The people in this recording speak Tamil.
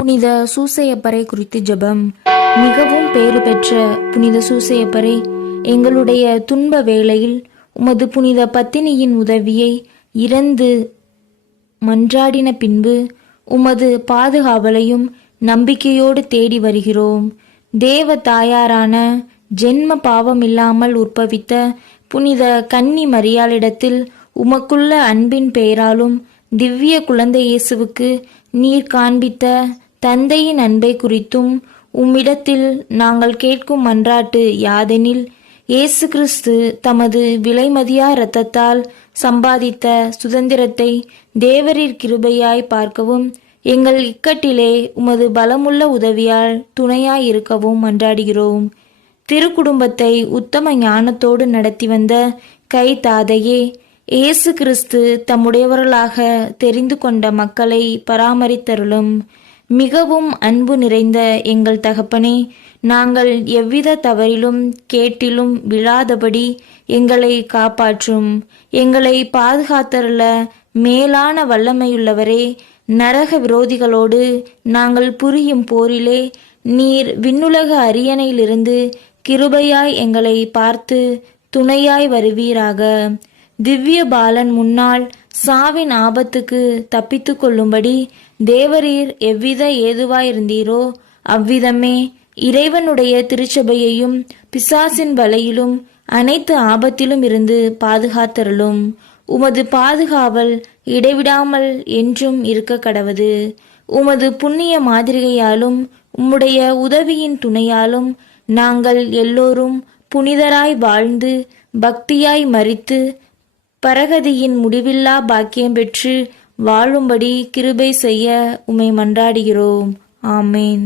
புனித சூசையப்பரை குறித்து ஜெபம். மிகவும் பேறு பெற்ற புனித சூசையப்பரை, எங்களுடைய துன்ப வேளையில் உமது புனித பத்தினியின் உதவியை இறந்து மன்றாடின பின்பு உமது பாதுகாவலையும் நம்பிக்கையோடு தேடி வருகிறோம். தேவ தாயாரான ஜென்ம பாவமில்லாமல் உற்பவித்த புனித கன்னி மரியாளிடத்தில் உமக்குள்ள அன்பின் பெயராலும் திவ்ய குழந்தை இயேசுவுக்கு நீர் காண்பித்த தந்தையின் அன்பை குறித்தும் உம்மிடத்தில் நாங்கள் கேட்கும் மன்றாட்டு யாதெனில், இயேசு கிறிஸ்து தமது விலைமதியா இரத்தத்தால் சம்பாதித்த சுதந்திரத்தை தேவரீர் கிருபையாய் பார்க்கவும், எங்கள் இக்கட்டிலே உமது பலமுள்ள உதவியால் துணையாய் இருக்கவும் மன்றாடுகிறோம். திருக்குடும்பத்தை உத்தம ஞானத்தோடு நடத்தி வந்த கை தாதையே, இயேசு கிறிஸ்து தம்முடையவர்களாக தெரிந்து கொண்ட மக்களை பராமரித்தருளும். மிகவும் அன்பு நிறைந்த எங்கள் தகப்பனே, நாங்கள் எவ்வித தவறிலும் கேட்டிலும் விழாதபடி எங்களை காப்பாற்றும். எங்களை பாதுகாத்தருள மேலான வல்லமையுள்ளவரே, நரக விரோதிகளோடு நாங்கள் புரியும் போரிலே நீர் விண்ணுலக அரியணையிலிருந்து கிருபையாய் எங்களை பார்த்து துணையாய் வருவீராக. திவ்ய பாலன் முன்னால் சாவின் ஆபத்துக்கு தப்பித்து கொள்ளும்படி தேவரீர் எவ்வித ஏதுவாயிருந்தீரோ அவ்விதமே இறைவனுடைய திருச்சபையையும் பிசாசின் வலையிலும் அனைத்து ஆபத்திலும் இருந்து பாதுகாத்தருளும். உமது பாதுகாவல் இடைவிடாமல் என்றும் இருக்க கடவது. உமது புண்ணிய மாதிரிகையாலும் உம்முடைய உதவியின் துணையாலும் நாங்கள் எல்லோரும் புனிதராய் வாழ்ந்து பக்தியாய் மரித்து பரகதியின் முடிவில்லா பாக்கியம் பெற்று வாழும்படி கிருபை செய்ய உம்மை மன்றாடுகிறோம். ஆமேன்.